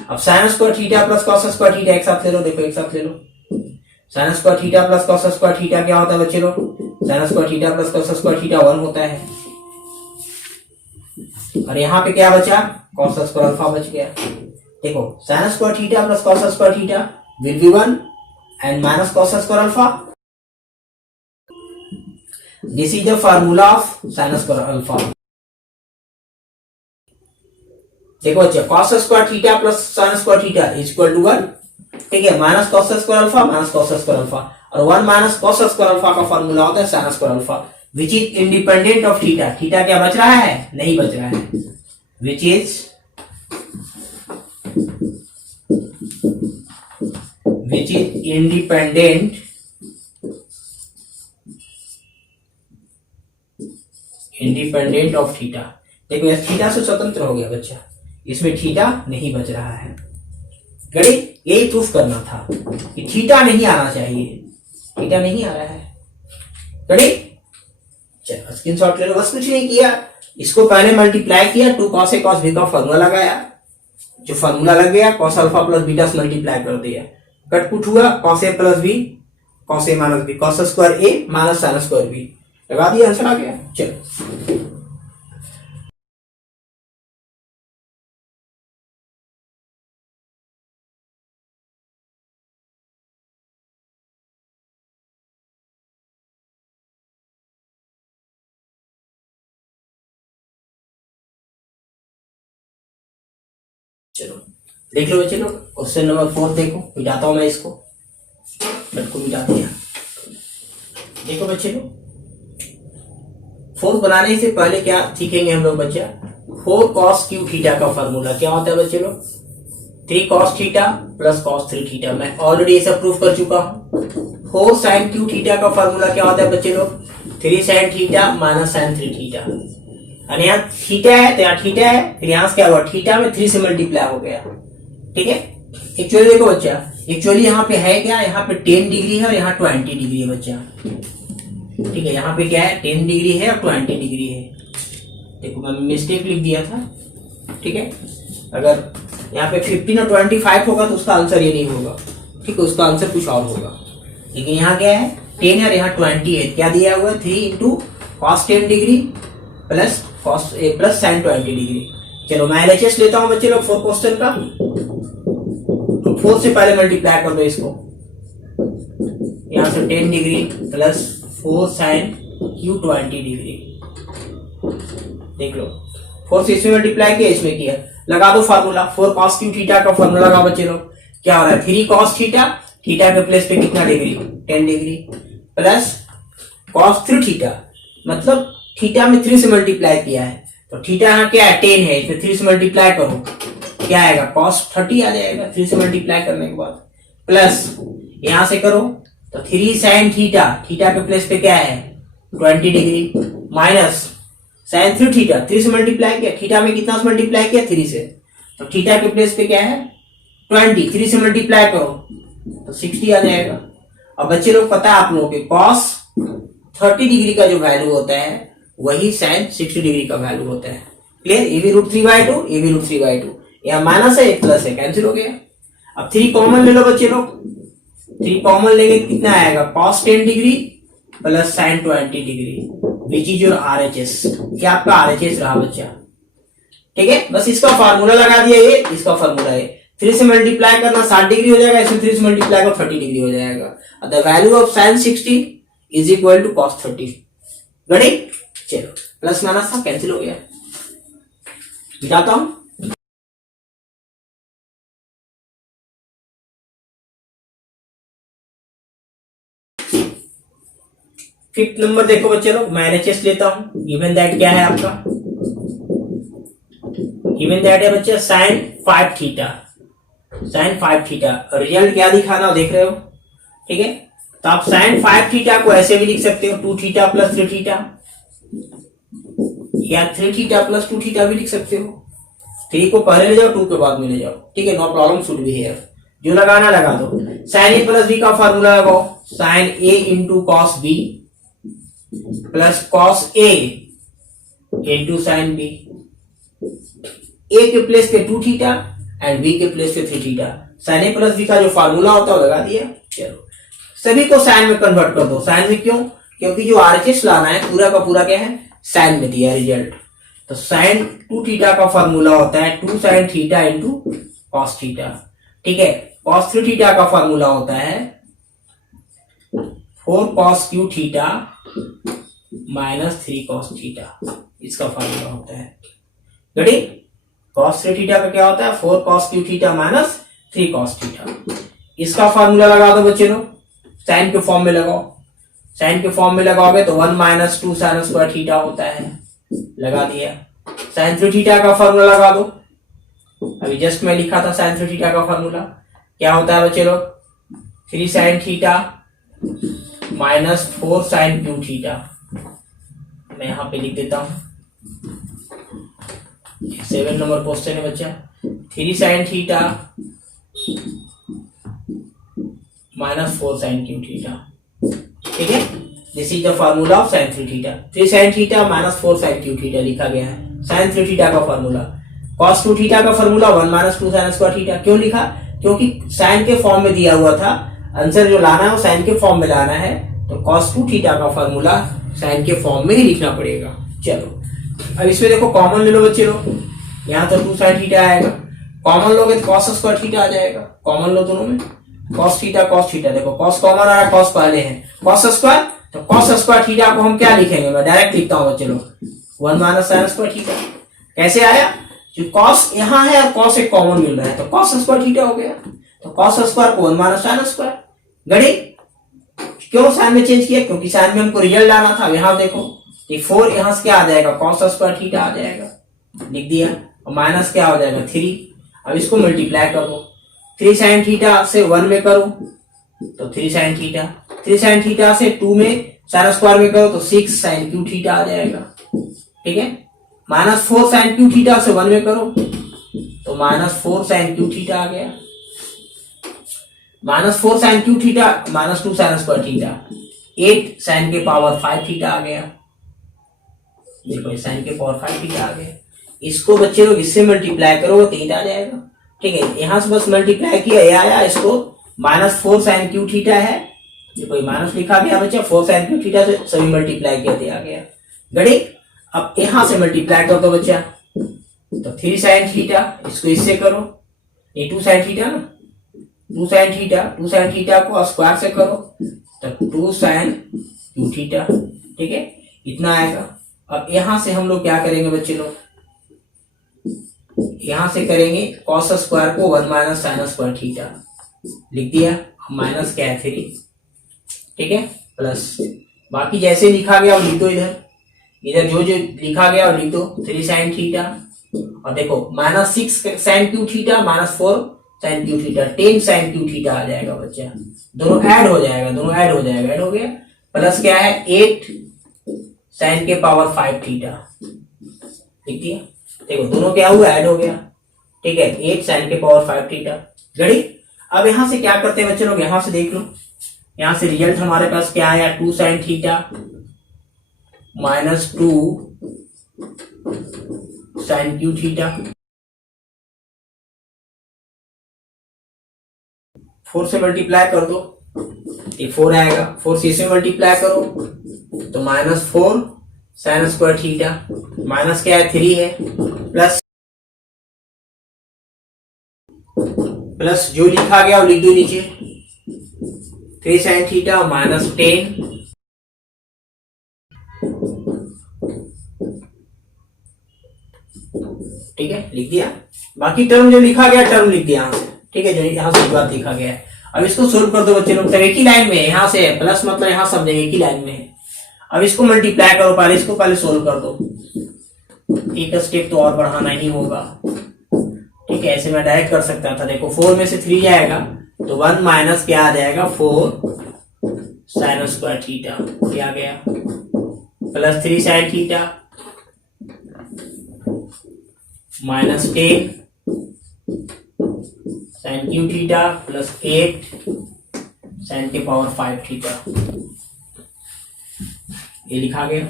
अब sine square theta plus cos square theta एक साथ ले लो, देखो एक साथ ले लो, sine square theta plus cos square theta क्या होता है बच्चे लोग, sine square theta plus cos square theta 1 होता है, और यहाँ पे क्या बचा cos स्क्वायर अल्फा बच गया। देखो sine square theta plus cos square theta will be 1 and minus cos square alpha, this is the formula of sine square alpha. देखो बच्चे cos square theta plus sine square theta is equal to 1, ठीक है, minus cos square alpha minus cos square alpha, और 1 minus cos square alpha का formula होता है sine square alpha, which is independent of theta. Theta क्या बच रहा है, नहीं बच रहा है, which is which is independent of theta. देखो यह थीटा से स्वतंत्र हो गया बच्चा, इसमें थीटा नहीं बच रहा है। गणित यही प्रूफ करना था कि थीटा नहीं आना चाहिए, थीटा नहीं आ रहा है। गणित चलो स्क्रीनशॉट ले लो, बस कुछ नहीं किया, इसको पहले मल्टीप्लाई किया, 2 cos a cos b का फॉर्मूला लगाया, जो फॉर्मूला लग गया cos अल्फा प्लस बीटा से मल्टीप्लाई कर दिया, कटपुट हुआ cos a plus b cos a minus b cos square a minus sine square b, लगा दिया, आंसर आ गया। चलो चलो देख लो बच्चे लोग, क्वेश्चन नंबर 4 देखो, मिटाता हूं मैं इसको, को मिटा दिया। देखो बच्चे लोग, 4 बनाने से पहले क्या सीखेंगे हम लोग बच्चा, 4 cos क्यू थीटा का फॉर्मूला क्या होता है बच्चे लोग, 3 cos theta plus cos 3 theta. मैं ऑलरेडी ये सब प्रूफ कर चुका हूं। 4 sin क्यू थीटा का फॉर्मूला क्या होता है बच्चे लोग, 3 sin theta minus sin 3 theta. और यहाँ थीटा है तो यहाँ थीटा है, फिर यहाँ से क्या हुआ, थीटा में 3 से मल्टीप्लाई हो गया। ठीक है, एक्चुअली देखो बच्चा, एक्चुअली यहाँ पे है क्या, यहाँ पे 10 डिग्री है और यहाँ 20 डिग्री है बच्चा। ठीक है, यहाँ पे क्या है, 10 डिग्री है और 20 डिग्री है। देखो मैं मिस्टेक लिख दिया था। ठीक है, अगर यहाँ पे 15 और 25 होगा तो उसका आंसर ये नहीं होगा। ठीक है, उसका आंसर कुछ और होगा। लेकिन यहाँ क्या है, 10 और यहाँ 20 है, क्या दिया हुआ है, 3 into cos 10 degree plus cos plus sign 20 degree. चलो मैं एलएचएस लेता हूँ बच्चे लोग 4 क्वेश्चन का, तो 4 से पहले मल्टीप्लाई कर दो इसको, यहां से 10 degree plus 4 sine cube 20 degree. देख लो 4 से इसमें मल्टीप्लाई किया, इसमें किया, लगा दो फार्मूला, 4 cos क्यू थीटा का फार्मूला लगा बच्चे लोग, क्या हो रहा है, 3 cos थीटा, थीटा के प्लेस पे कितना degree, 10 degree plus cos 3 theta, मतलब थीटा में 3 से मल्टीप्लाई किया है, तो थीटा यहाँ क्या है, 10 है, इसमें 3 से मल्टीप्लाई करो, क्या आएगा, cos 30 आ जाएगा 3 से मल्टीप्लाई करने के बाद, प्लस यहां से करो तो 3 sin थीटा, थीटा के प्लेस पे क्या है 20 डिग्री, माइनस sin 3 थीटा, 3 से मल्टीप्लाई किया, थीटा में कितना से मल्टीप्लाई किया, 3 से, तो थीटा के प्लेस पे क्या है 20, 3 से मल्टीप्लाई करो तो 60 आ जाएगा। अब बच्चे लोग पता है आप लोगों के cos 30 डिग्री का जो वैल्यू होता है वही sin 60 डिग्री का वैल्यू होता है। क्लियर, ये भी √3/2, ये भी √3/2, यहाँ माइनस है एक प्लस है, कैंसिल हो गया। अब 3 कॉमन ले लो बच्चे लोग, 3 कॉमन लेंगे कितना आएगा, cos 10 degree plus sin 20 degree, which is your RHS. क्या आपका आरएचएस रहा बच्चा। ठीक है, बस इसका फार्मूला लगा दिया, ये इसका फार्मूला है, 3 से मल्टीप्लाई करना 60 डिग्री हो जाएगा, इसमें 3 से मल्टीप्लाई करो 30 डिग्री हो जाएगा। The value of sin 60 is equal to cos 30। गणित चलो प्लस माइनस था, कैंसिल हो गया, मिटाता हूं। फिफ्थ नंबर देखो बच्चे लोग, मैं एलएचएस लेता हूं, गिवन दैट क्या है आपका, गिवन दैट है बच्चे sin 5 theta, sin 5 theta, result क्या दिखाना देख रहे हो। ठीक है, तो आप sin 5 थीटा को ऐसे भी लिख सकते हो, 2 थीटा प्लस 3 थीटा, या 3 थीटा प्लस 2 थीटा भी लिख सकते हो। 3 को पहले ले जाओ, 2 के बाद में ले जाओ। ठीक है, no problem, should be here, जो लगाना लगा दो। sin a प्लस b का फॉर्मूला लगाओ, sin a into cos b plus cos a into sine b, a के प्लेस पे 2 थीटा एंड b के प्लेस पे 3 theta. sin a plus b का जो फॉर्मूला होता है वो लगा दिया। चलो सभी को साइन में कन्वर्ट कर दो, साइन में क्यों, क्योंकि जो आरएचएस लाना है पूरा का पूरा क्या है, साइन में दिया रिजल्ट। तो sin 2 थीटा का फॉर्मूला होता है 2 sin theta into cos theta. ठीक है, cos 3 थीटा का फॉर्मूला होता है 4 cos Q theta minus 3 cos theta, इसका फॉर्मूला होता है। रेडी, cos 3 थीटा का क्या होता है 4 cos Q theta minus 3 cos theta. इसका फॉर्मूला लगा दो बच्चे लोग, साइन के फॉर्म में लगाओ, साइन के फॉर्म में लगाओगे तो 1 माइनस 2 साइन स्क्वायर थीटा होता है, लगा दिया। sin 3 थीटा का फॉर्मूला लगा दो, अभी जस्ट मैं लिखा था sin 3 थीटा का फॉर्मूला क्या होता है बच्चे लोग, 3 sine theta minus 4 sine cube theta. मैं यहाँ पे लिख देता हूँ 7 नंबर क्वेश्चन है बच्चा। 3 sine theta minus 4 sine cube theta, ठीक है। This is the formula of sine 3 theta. 3 sine theta minus 4 sine cube theta लिखा गया है साइन 3 थीटा का फार्मूला। कॉस 2 थीटा का formula 1 minus 2 sine square theta. क्यों लिखा? क्योंकि साइन के फॉर्म में दिया हुआ था, आंसर जो लाना है वो साइन के फॉर्म में लाना है, तो कॉस 2 थीटा का फार्मूला साइन के फॉर्म में ही लिखना पड़ेगा। चलो अब इसमें देखो कॉमन ले लो बच्चे लोग, यहाँ तो 2 साइन थीटा आएगा, कॉमन लोगे तो कॉस स्क्वायर थीटा आ जाएगा। कॉमन लो दोनों में, कॉस थीटा कॉस थीटा, देखो कॉस कॉमन आ रहा है, कॉस पहले है, कॉस स्क्वायर, तो कॉस स्क्वायर थीटा को हम क्या लिखेंगे, मैं डायरेक्ट लिखता हूँ बच्चे लोग 1 माइनस साइन स्क्वायर थीटा। कैसे आया? जो कॉस यहाँ है और कॉस एक कॉमन मिल रहा है, तो कॉस स्क्वायर थीटा हो गया। तो कॉस स्क्वायर को 1 माइनस साइन स्क्वायर। गड़ी क्यों साइन में चेंज किया? क्योंकि साइन में हमको रिजल्ट लाना था। यहाँ देखो ये 4 यहाँ से क्या आ जाएगा, कॉस स्क्वायर थीटा आ जाएगा, लिख दिया। और माइनस क्या हो जाएगा 3। अब इसको मल्टीप्लाई कर दो, 3 साइन थीटा से 1 में करो तो 3 साइन थीटा, 3 साइन थीटा से 2 में साइन स्क्वायर में करो तो 6 साइन क्यू थीटा आ जाएगा, ठीक है। माइनस 4 साइन क्यू थीटा से 1 में करो तो माइनस 4 साइन क्यू थीटा आ गया। Minus 4 sine cube theta minus 2 sine square theta, 8 sine के पावर 5 थीटा आ गया। देखो साइन के पावर 5 थीटा आ गया। इसको बच्चे लोग इससे मल्टीप्लाई करो तो 8 आ जाएगा, ठीक है। यहां से बस मल्टीप्लाई किया, ये आया, इसको माइनस 4 साइन क्यू थीटा है, देखो माइनस लिखा गया बच्चा, 4 साइन क्यू थीटा से सभी मल्टीप्लाई किया तो आ गया। गड़ी अब यहां से मल्टीप्लाई कर दो बच्चा, तो 3 साइन थीटा, इसको इससे करो, ये 2 साइन थीटा ना, 2 साइन थीटा, 2 साइन थीटा को स्क्वायर से करो तो 2 साइन क्यू थीटा, ठीक है, इतना आएगा। अब यहां से हम लोग क्या करेंगे बच्चे लोग, यहां से करेंगे कॉस स्क्वायर को 1 माइनस साइन स्क्वायर थीटा, लिख दिया, माइनस क्या है 3, ठीक है, प्लस बाकी जैसे लिखा गया लिख दो, इधर इधर जो जो लिखा गया लिख दो, 3 साइन थीटा, और देखो minus 6 sine cube theta minus 4 sine cube theta, 10 sine cube theta आ जाएगा बच्चा, दोनों ऐड हो जाएगा, दोनों ऐड हो जाएगा, ऐड हो गया, प्लस क्या है 8 साइन के पावर 5 थीटा, ठीक है। देखो दोनों क्या हुआ, ऐड हो गया, ठीक है, 8 साइन के पावर 5 थीटा। गड़ी अब यहां से क्या करते हैं बच्चे लोग, यहां से देख लो, यहां से रिजल्ट हमारे पास क्या आया, 2 sine theta minus 2 sine cube theta, 4 से मल्टीप्लाई कर दो, ये 4 आएगा, 4 से इसे मल्टीप्लाई करो तो minus 4 sign square theta, minus क्या है 3 है, प्लस जो लिखा गया वो लिख दो नीचे, 3 साइन थीटा माइनस 10 ठीक है, लिख दिया। बाकी टर्म जो लिखा गया टर्म लिख दिया यहां से, ठीक है, जो यहां से बात लिखा गया है। अब इसको सोल्व कर दो बच्चे लोग, एक ही लाइन में है, यहां से प्लस मतलब यहां समझेंगे एक ही लाइन में है। अब इसको मल्टीप्लाई करो, पहले इसको पहले सोल्व कर दो, एक स्टेप तो और बढ़ाना ही होगा, ठीक है, ऐसे मैं डायरेक्ट कर सकता था। देखो 4 में से 3 जाएगा तो 1 माइनस क्या आ जाएगा 4 साइन स्क्वायर थीटा, क्या गया, plus 3 sine theta minus 10 sine cube theta plus 8 sine के पावर 5 थीटा, ये लिखा गया।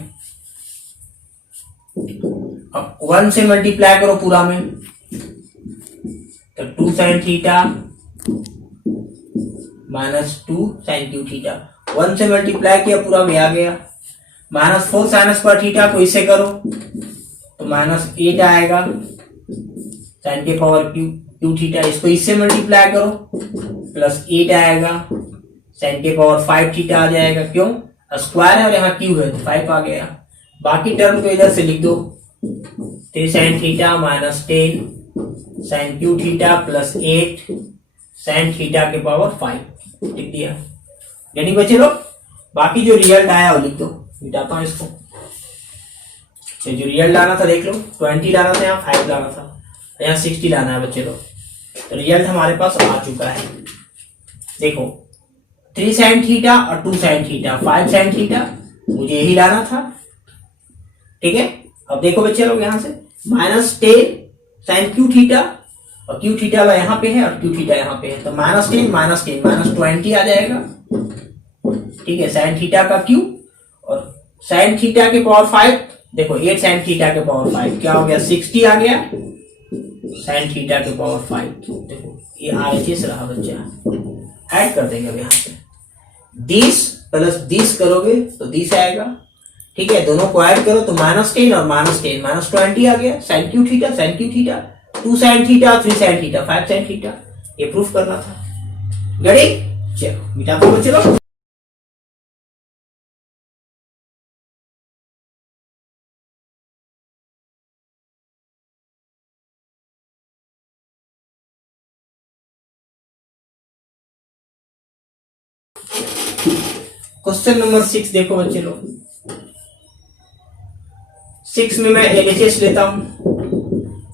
अब 1 से मल्टीप्लाई करो पूरा में तो 2 sine theta minus 2 sine cube theta, 1 से मल्टीप्लाई किया पूरा में आ गया, माइनस 4 साइन स्क्वायर थीटा को इससे करो तो माइनस 8 आएगा साइन के पावर क्यू थीटा, इसको इससे मल्टीप्लाई करो प्लस 8 आएगा साइन के पावर 5 थीटा आ जाएगा, क्यों स्क्वायर है और यहाँ क्यू है तो 5 आ गया। बाकी टर्म को इधर से लिख दो, 3 sine theta minus 10 sine cube theta plus 8 sine theta के पावर 5 लिख दिया। यानी बच्चे लोग बाकी जो रिजल्ट आया वो लिख दो, मिटाता हूं इसको। अच्छा जो रिजल्ट लाना था देख लो, 20 लाना था, यहाँ 5 लाना था, यहाँ 60 लाना है बच्चे लोग। तो रिजल्ट हमारे पास आ चुका है। देखो 3 साइन थीटा और 2 साइन थीटा, 5 साइन थीटा, मुझे यही लाना था। ठीक है, अब देखो बच्चे लोग यहां से -10 साइन क्यू थीटा, और क्यू थीटा यहाँ पे है और क्यू थीटा यहाँ पे है, तो -10 -20 आ जाएगा। ठीक है, साइन थीटा का क्यू और साइन थीटा के पावर 5, देखो 8 साइन थीटा के पावर 5 क्या हो गया, 60 आ गया साइन थीटा के पावर 5। देखो ये RHS रहा बच्चा, ऐड कर देंगे अब यहाँ से 20 प्लस 20 करोगे तो 20 आएगा। ठीक है, दोनों को ऐड करो तो -10 और -10 -20 आ गया sine cube theta, sine cube theta 2 sine theta, 3 sine theta, 5 sine theta, ये प्रूफ करना था। गड़ी चलो मिटा दो बच्चे लोग। क्वेश्चन नंबर 6 देखो बच्चे लोग, 6 में मैं LHS लेता हूं।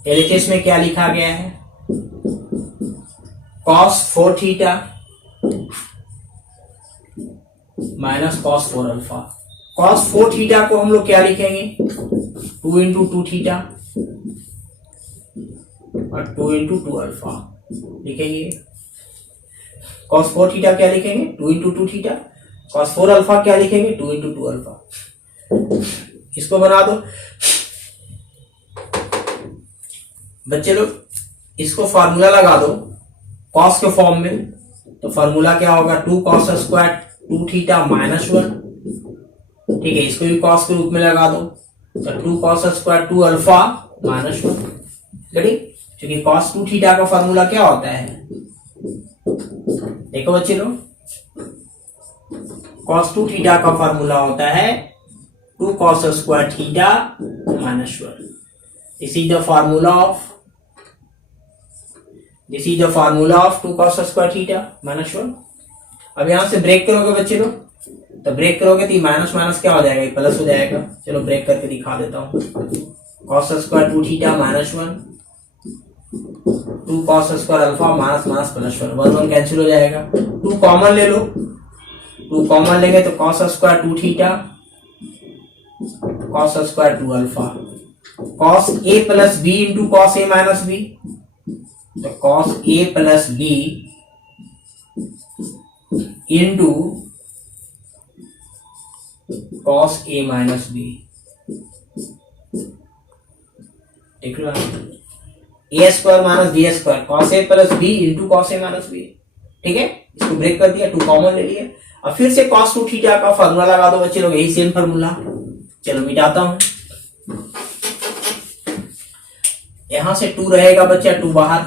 LHS में क्या लिखा गया है, cos 4 theta minus cos 4 alpha. cos 4 theta को हम लोग क्या लिखेंगे, 2 इंटू 2 थीटा और 2 इंटू 2 अल्फा लिखेंगे। cos 4 थीटा क्या लिखेंगे, 2 इंटू 2 थीटा, cos 4 अल्फा क्या लिखेंगे, 2 इंटू 2 अल्फा। इसको बना दो बच्चे लोग, इसको फॉर्मूला लगा दो cos के फॉर्म में, तो फॉर्मूला क्या होगा, 2 cos स्क्वायर 2 थीटा -1। ठीक है, इसको भी cos के रूप में लगा दो, तो 2 cos स्क्वायर 2 अल्फा -1। क्योंकि cos 2 थीटा का फॉर्मूला क्या होता है, देखो बच्चे लोग, cos 2 थीटा का फॉर्मूला होता है 2 cos square theta -1। This is the formula of 2 cos square theta -1। अब यहां से ब्रेक करोगे बच्चे लोग, तो ब्रेक करोगे तो ये माइनस माइनस क्या हो जाएगा, ये प्लस हो जाएगा। चलो ब्रेक करके दिखा देता हूं, cos square 2 theta -1, 2 cos square alpha minus minus +1, 1 1 cancel हो जाएगा। 2 कॉमन ले लो, 2 कॉमन लेंगे तो cos square 2 theta cos square 2 alpha, cos a plus B into cos a minus b, तो cos a plus B into cos a minus b. देख लो a square minus B square, cos a plus B into cos a minus b. ठीक है, इसको break कर दिया, 2 common ले लिया। अब फिर से cos 2 थीटा का फॉर्मूला लगा दो बच्चे लोग, यही सेम फॉर्मूला। चलो मिटाता हूं, यहां से 2 रहेगा बच्चा, 2 बाहर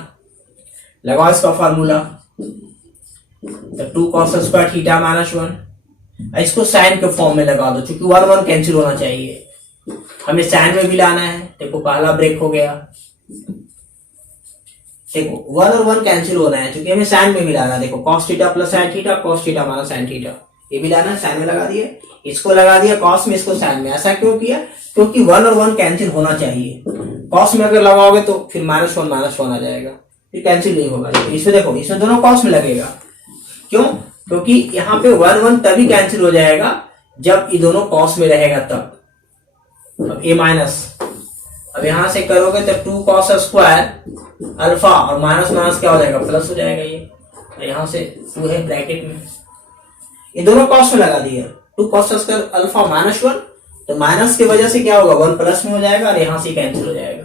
लगाओ इसका फॉर्मूला, तो 2 cos स्क्वायर थीटा -1। इसको साइन के फॉर्म में लगा दो, क्योंकि 1 1 कैंसिल होना चाहिए, हमें साइन में भी लाना है। देखो पहला ब्रेक हो गया, देखो 1 और 1 कैंसिल होना है, क्योंकि हमें साइन में भी लाना है। देखो cos theta plus sine theta, cos theta minus sign theta, ये भी लाना है, साइन में लगा दिया, इसको लगा दिया cos में, इसको साइन में। ऐसा क्यों किया, क्योंकि 1 और 1 कैंसिल होना चाहिए। cos में अगर लगाओगे तो फिर -1 आ जाएगा, फिर कैंसिल नहीं होगा। इसमें देखो, इसमें दोनों cos में लगेगा, क्यों, क्योंकि यहाँ पे 1 1 तभी कैंसिल हो जाएगा जब ये दोनों cos में रहेगा तब। अब a माइनस, अब यहां से करोगे तो 2 cos स्क्वायर अल्फा और माइनस माइनस क्या हो जाएगा, प्लस हो जाएगा। ये तो यहां से 2 है ब्रैकेट में, ये दोनों cos में लगा दिया, 2 cos स्क्वायर अल्फा -1, तो माइनस की वजह से क्या होगा, 1 प्लस में हो जाएगा और यहां से कैंसिल हो जाएगा।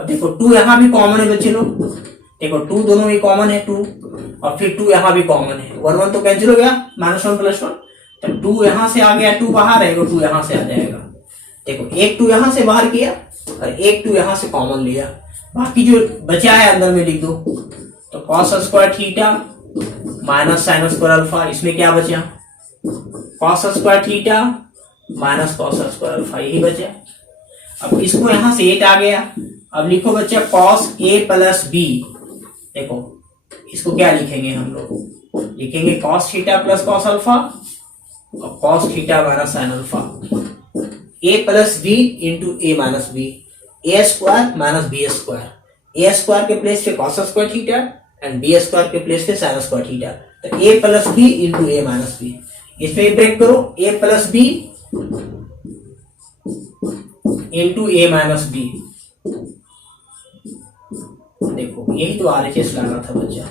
अब देखो 2 यहां भी कॉमन है बच्चे लोग, देखो 2 दोनों ही कॉमन है 2, और फिर 2 यहां भी कॉमन है, 1 1 तो कैंसिल हो गया, -1 +1, तो 2 यहां से आ गया, 2 बाहर है, 2 यहां से आ जाएगा। देखो एक 2 यहां से बाहर किया और एक 2 यहां से कॉमन लिया, बाकी जो बचा है अंदर में लिख दो। तो cos square theta minus sine square alpha, इसमें क्या बचा, cos square theta minus cos square alpha, यही बचा। अब इसको यहां से 8 आ गया, अब लिखो बच्चा cos a प्लस बी। देखो इसको क्या लिखेंगे हम लोग, लिखेंगे cos theta plus cos alpha और cos theta minus sine alpha, a plus B into a minus B, A square minus B square, A square के प्लेस पे cos square theta and B square के place पे sine square theta. तो a plus B into A minus B, इसमें break करो, a plus B into A minus B. देखो यही तो RHS लाना था बच्चा,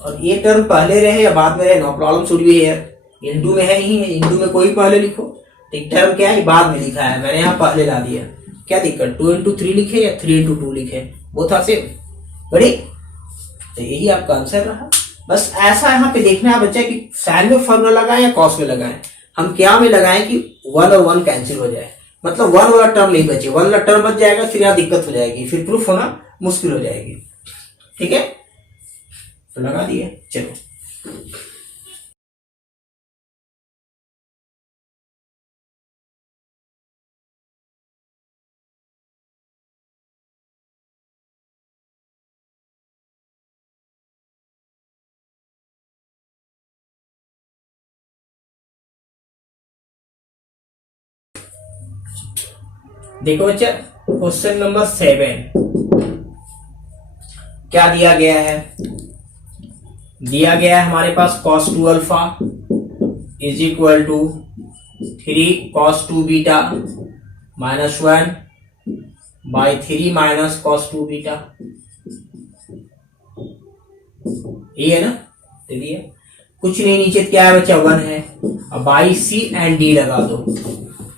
और ये टर्म पहले रहे या बाद में रहे no problem, should be here. Into में है ही है, इंटू में कोई पहले लिखो, एक टर्म क्या है बाद में लिखा है, मैंने यहाँ पहले ला दिया, क्या दिक्कत, 2 इंटू 3 लिखे या 3 इंटू 2 लिखे, वो था सेम बड़ी। तो यही आपका आंसर रहा। बस ऐसा यहाँ पे देखना है बच्चा कि साइन में फॉर्मूला लगाएं या कॉस में लगाएं, हम क्या में लगाएं कि 1 और 1 कैंसिल हो जाए, मतलब 1 वाला टर्म नहीं बचे, 1 वाला टर्म बच जाएगा, फिर यहाँ दिक्कत हो जाएगी, फिर प्रूफ होना मुश्किल हो जाएगी। ठीक है, तो लगा दिए, चलो। देखो बच्चा क्वेश्चन नंबर 7 क्या दिया गया है, दिया गया है हमारे पास cos 2 alpha is equal to 3 cos 2 beta minus 1 by 3 minus cos 2 beta, ये है ना, चलिए कुछ नहीं, नीचे क्या है बच्चा 1 है, अब बाई सी एंड डी लगा दो,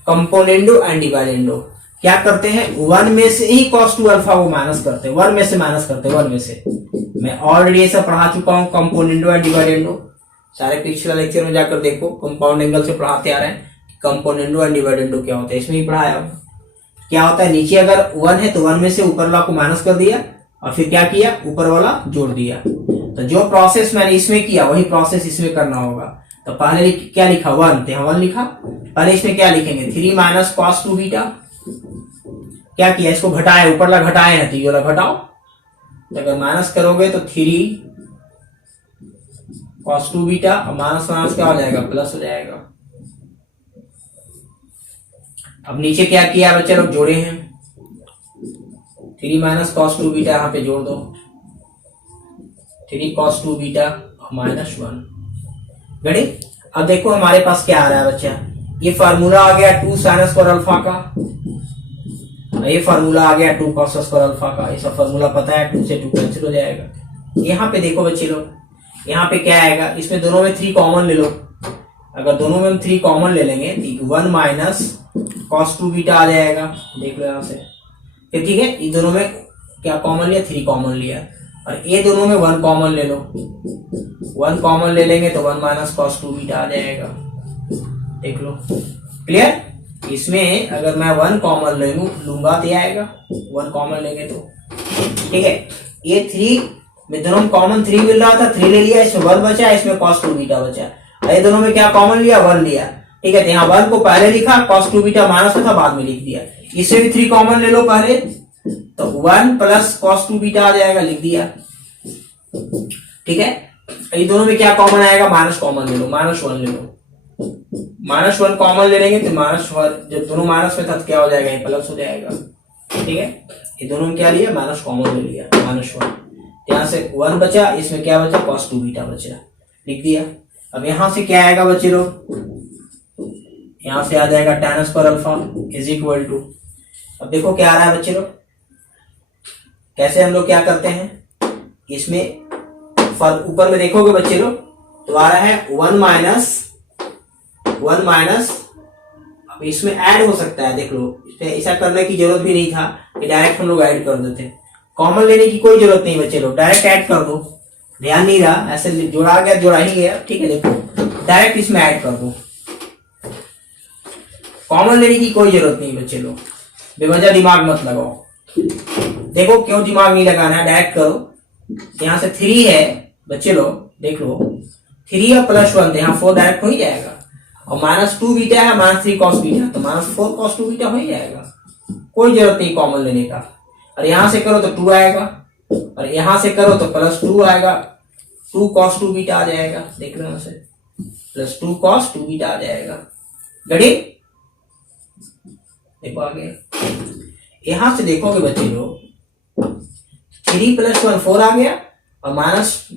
कंपोनेंडो एंड डिवाइडेंडो, क्या करते हैं 1 में से ही cos 2 अल्फा वो माइनस करते हैं, 1 में से माइनस करते हैं, 1 में से, मैं ऑलरेडी ये सब पढ़ा चुका हूं, कंपोनेंडो एंड डिवाइडेंडो, सारे पिछला लेक्चर में जाकर देखो, कंपाउंड एंगल से पढ़ाते आ रहे हैं, कंपोनेंडो एंड डिवाइडेंडो क्या होता है, इसमें ही पढ़ाया हूं। क्या होता है, नीचे अगर 1 है तो 1 में से ऊपर वाला को माइनस कर दिया, और फिर क्या किया, ऊपर वाला जोड़ दिया, तो जो प्रोसेस मैंने इसमें किया वही प्रोसेस इसमें करना होगा। तो पहले क्या लिखा 1, तो यहाँ 1 लिखा, पहले इसमें क्या लिखेंगे 3 माइनस cos 2 बीटा, क्या किया इसको घटाया, ऊपर वाला घटाए है तो ये वाला घटाओ, तो अगर माइनस करोगे तो 3 cos 2 बीटा, और माइनस माइनस क्या हो जाएगा, प्लस हो जाएगा। अब नीचे क्या किया बच्चे लोग, जोड़े हैं, 3 माइनस cos 2 बीटा यहाँ पे जोड़ दो, 3 cos 2 बीटा माइनस 1 गड़ी। अब देखो हमारे पास क्या आ रहा है बच्चा, ये फार्मूला आ गया 2 sin स्क्वायर अल्फा का, ये फार्मूला आ गया 2 cos स्क्वायर अल्फा का, ये सब फार्मूला पता है, 2 से 2 कैंसिल हो जाएगा। यहाँ पे देखो बच्चे लोग, यहाँ पे क्या आएगा, इसमें दोनों में 3 कॉमन ले लो, अगर दोनों में हम 3 कॉमन ले लेंगे तो 1 माइनस cos 2 बीटा आ जाएगा, देख लो यहाँ से, फिर ठीक है, इन दोनों में क्या कॉमन लिया, 3 कॉमन लिया, और ये दोनों में 1 कॉमन ले लो, 1 कॉमन ले लेंगे तो 1 माइनस cos 2 बीटा आ जाएगा, देख लो क्लियर। इसमें अगर मैं 1 कॉमन लूंगा तो ये आएगा, 1 कॉमन लेंगे तो ठीक है, ये 3 में दोनों कॉमन 3 मिल रहा था, 3 ले लिया, इसमें 1 बचा, इसमें cos 2 बीटा बचा, ये दोनों में क्या कॉमन लिया, 1 लिया, ठीक है, तो यहाँ 1 को पहले लिखा, cos 2 बीटा माइनस में था बाद में लिख दिया, इससे भी 3 कॉमन ले लो पहले, तो 1 प्लस cos 2 बीटा आ जाएगा, लिख दिया, ठीक है। ये दोनों में क्या कॉमन आएगा, माइनस कॉमन ले लो, माइनस 1 ले लो, माइनस 1 कॉमन ले लेंगे तो माइनस 1, जब दोनों माइनस में था तो क्या हो जाएगा, ये प्लस हो जाएगा, ठीक है। ये दोनों में क्या लिया, माइनस कॉमन ले लिया, माइनस 1, यहाँ से 1 बचा, इसमें क्या बचा, cos 2 बीटा बचा, लिख दिया। अब यहाँ से क्या आएगा बच्चे लोग, यहाँ से आ जाएगा tan square alpha is equal to, अब देखो क्या आ रहा है बच्चे लोग, कैसे हम लोग क्या करते हैं, इसमें ऊपर में देखोगे बच्चे लोग तो आ रहा है 1 माइनस, अब इसमें ऐड हो सकता है, देख लो, ऐसा करने की जरूरत भी नहीं था कि डायरेक्ट हम लोग ऐड कर देते, कॉमन लेने की कोई जरूरत नहीं बच्चे लोग, डायरेक्ट ऐड कर दो, ध्यान नहीं रहा, ऐसे जोड़ा गया जोड़ा ही गया, ठीक है, देखो डायरेक्ट इसमें ऐड कर दो, कॉमन लेने की कोई जरूरत नहीं बच्चे लोग, बेवजह दिमाग मत लगाओ, देखो क्यों दिमाग नहीं लगाना है, डायरेक्ट करो। यहाँ से 3 है बच्चे लोग, देख लो 3 और प्लस 1, यहाँ 4 डायरेक्ट हो ही जाएगा, और माइनस 2 बीटा है, माइनस 3 cos बीटा, तो माइनस 4 cos 2 बीटा हो ही जाएगा, कोई जरूरत नहीं कॉमन लेने का। और यहाँ से करो तो 2 आएगा, और यहाँ से करो तो प्लस 2 आएगा, 2 cos 2 बीटा आ जाएगा, देख लो यहाँ से प्लस 2 cos 2 बीटा आ जाएगा, गड़ी। देखो आगे यहां से देखोगे बच्चे लोग 3 प्लस 1 4 आ गया, और minus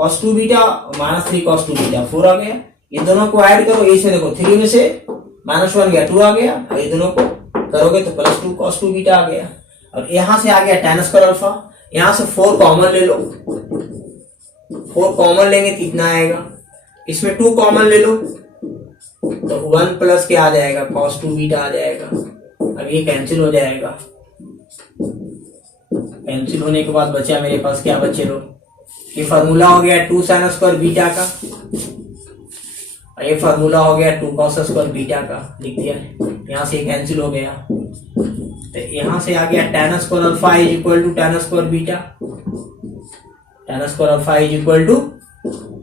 cos 2 beta minus 3 cos 2 beta 4 आ गया। ये दोनों को ऐड करो, इसमें देखो 3 में से -1 गया 2 आ गया, और ये दोनों को करोगे तो +2 cos 2 बीटा आ गया। और यहाँ से आ गया tan स्क्वायर अल्फा, यहाँ से 4 कॉमन ले लो, 4 कॉमन लेंगे कितना आएगा, इसमें 2 कॉमन ले लो तो 1 प्लस क्या आ जाएगा, cos 2 बीटा आ जाएगा। अब ये कैंसिल हो जाएगा, कैंसिल होने के बाद बचा मेरे पास क्या बचे लो, ये फार्मूला हो गया 2 sin स्क्वायर बीटा का, और ये फार्मूला हो गया 2 cos स्क्वायर बीटा का, लिख दिया। यहाँ से कैंसिल हो गया, तो यहाँ से आ गया tan square alpha is equal to tan square beta, tan square alpha is equal to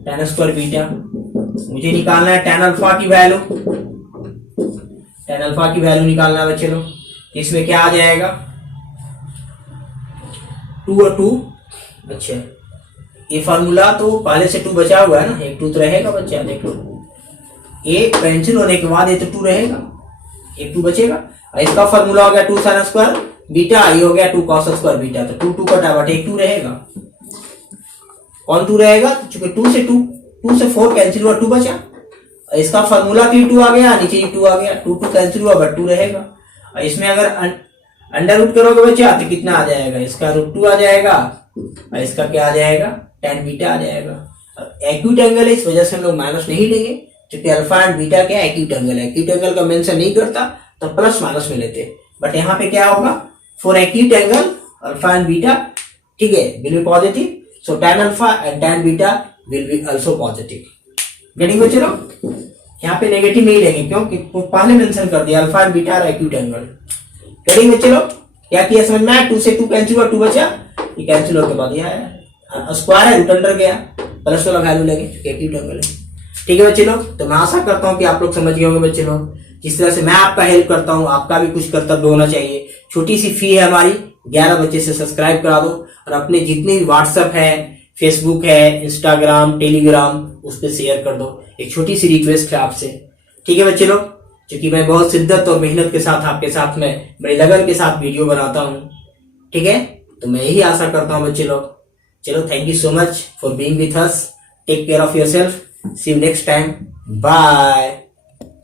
tan square beta. मुझे निकालना है tan अल्फा की वैल्यू, tan अल्फा की वैल्यू निकालना है बच्चे लोग। इसमें क्या आ जाएगा, 2 और 2, अच्छा ये फार्मूला तो पहले से 2 बचा हुआ है ना, एक 2 तो रहेगा बच्चा, देख लो ये कैंसिल होने के बाद ये तो 2 रहेगा, एक 2 बचेगा। और इसका फार्मूला हो गया 2 sin स्क्वायर बीटा, ये हो गया 2 cos स्क्वायर बीटा, तो 2 2 कटा बट एक 2 रहेगा। कौन 2 रहेगा, चूंकि 2 से 4 कैंसिल हुआ 2 बचा, और इसका फार्मूला भी 2 आ गया, नीचे 2 आ गया, 2 2 कैंसिल हुआ बट 2 रहेगा। और इसमें अगर अंडर रूट करोगे बच्चा तो कितना आ जाएगा, इसका √2 आ जाएगा, और इसका क्या आ जाएगा, tan बीटा आ जाएगा। एक्यूट एंगल है, इस वजह से हम लोग माइनस नहीं लेंगे, क्योंकि अल्फा एंड बीटा क्या एक्यूट एंगल है, एक्यूट एंगल का मेंशन नहीं करता तो प्लस माइनस में लेते, बट यहाँ पे क्या होगा, for acute angle alpha and beta, ठीक है, will be positive, so tan alpha and tan beta will be also positive. Getting बच्चे लोग, यहाँ पे नेगेटिव नहीं लेंगे क्योंकि पहले मेंशन कर दिया अल्फा एंड बीटा और एक्यूट एंगल। गेटिंग बच्चे लोग, क्या किया समझ में आया, 2 से 2 कैंसिल हुआ 2 बचा, ये कैंसिल होने के बाद यह है स्क्वायर है, रूट अंडर गया, प्लस वाला वैल्यू लेंगे क्योंकि एक्यूट एंगल है। ठीक है बच्चे लोग, तो मैं आशा करता हूँ कि आप लोग समझ गए होंगे बच्चे लोग। जिस तरह से मैं आपका हेल्प करता हूँ, आपका भी कुछ कर्तव्य होना चाहिए। छोटी सी फी है हमारी, 11 बच्चे से सब्सक्राइब करा दो, और अपने जितने भी व्हाट्सएप है, फेसबुक है, इंस्टाग्राम, टेलीग्राम, उस पर शेयर कर दो। एक छोटी सी रिक्वेस्ट है आपसे, ठीक है बच्चे लोग, क्योंकि मैं बहुत शिद्दत और मेहनत के साथ आपके साथ में बड़ी लगन के साथ वीडियो बनाता हूँ, ठीक है। तो मैं यही आशा करता हूँ बच्चे लोग। चलो, thank you so much for being with us, take care of yourself, see you next time, bye.